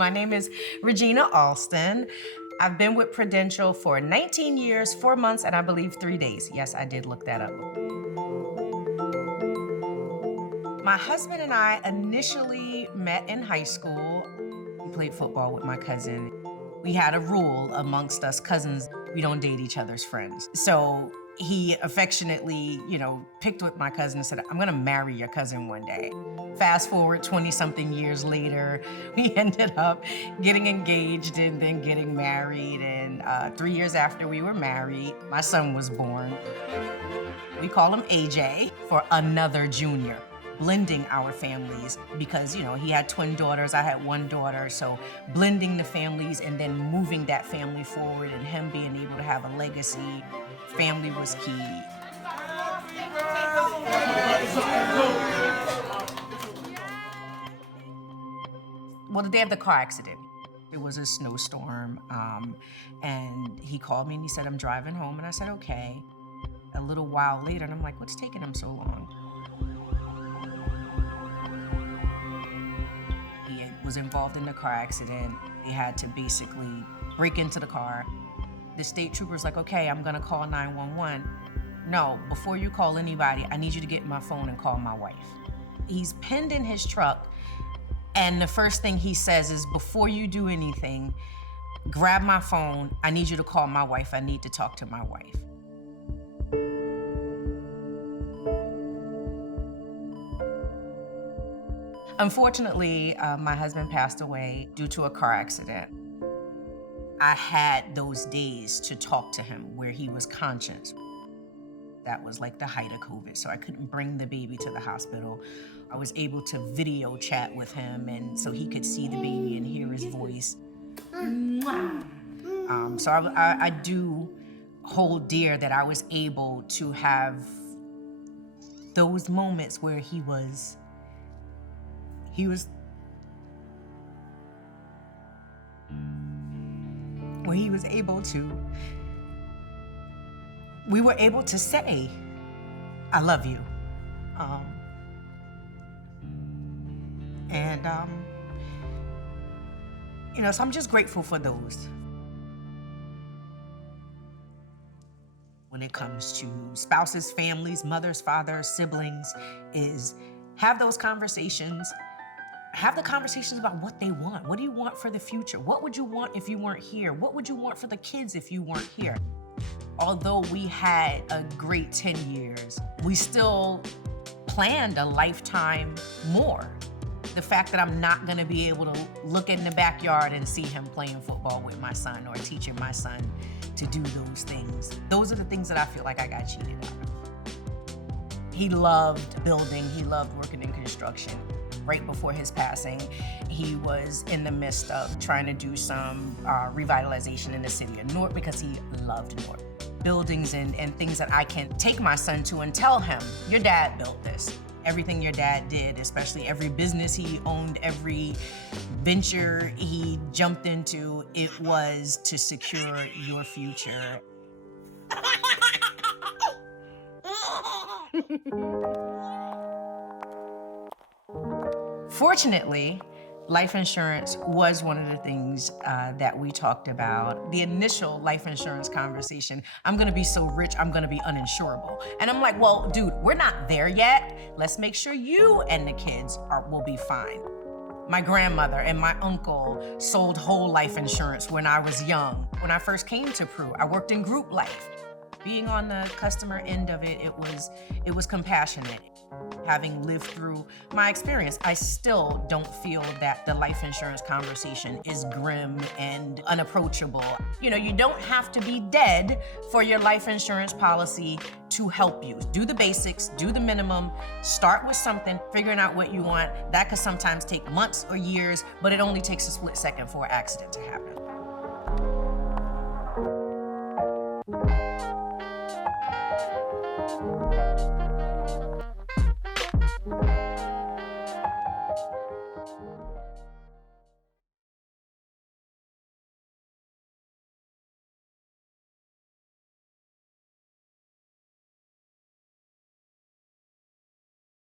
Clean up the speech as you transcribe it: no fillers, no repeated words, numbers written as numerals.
My name is Regina Alston. I've been with Prudential for 19 years, 4 months, and I believe 3 days. Yes, I did look that up. My husband and I initially met in high school. We played football with my cousin. We had a rule amongst us cousins, we don't date each other's friends. So he affectionately, picked with my cousin and said, I'm gonna marry your cousin one day. Fast forward 20-something years later, we ended up getting engaged and then getting married. And 3 years after we were married, my son was born. We call him AJ for another junior, blending our families because, he had twin daughters, I had one daughter, so blending the families and then moving that family forward and him being able to have a legacy, family was key. Well, the day of the car accident, it was a snowstorm, and he called me and he said, I'm driving home, and I said, okay. A little while later, and I'm like, what's taking him so long? He was involved in the car accident. They had to basically break into the car. The state trooper's like, okay, I'm gonna call 911. No, before you call anybody, I need you to get my phone and call my wife. He's pinned in his truck, and the first thing he says is, before you do anything, grab my phone. I need you to call my wife. I need to talk to my wife. Unfortunately, my husband passed away due to a car accident. I had those days to talk to him where he was conscious. That was like the height of COVID, so I couldn't bring the baby to the hospital. I was able to video chat with him, and so he could see the baby and hear his voice. So I do hold dear that I was able to have those moments where he was able to, we were able to say, I love you. So I'm just grateful for those. When it comes to spouses, families, mothers, fathers, siblings, is have those conversations. Have the conversations about what they want. What do you want for the future? What would you want if you weren't here? What would you want for the kids if you weren't here? Although we had a great 10 years, we still planned a lifetime more. The fact that I'm not gonna be able to look in the backyard and see him playing football with my son or teaching my son to do those things. Those are the things that I feel like I got cheated out of. He loved building, he loved working in construction. Right before his passing, he was in the midst of trying to do some revitalization in the city of Newark because he loved Newark. Buildings and things that I can take my son to and tell him, your dad built this. Everything your dad did, especially every business he owned, every venture he jumped into, it was to secure your future. Fortunately, life insurance was one of the things that we talked about. The initial life insurance conversation, I'm gonna be so rich, I'm gonna be uninsurable. And I'm like, well, dude, we're not there yet. Let's make sure you and the kids will be fine. My grandmother and my uncle sold whole life insurance when I was young. When I first came to Pru, I worked in group life. Being on the customer end of it, it was compassionate. Having lived through my experience, I still don't feel that the life insurance conversation is grim and unapproachable. You don't have to be dead for your life insurance policy to help you. Do the basics, do the minimum, start with something, figuring out what you want. That could sometimes take months or years, but it only takes a split second for an accident to happen.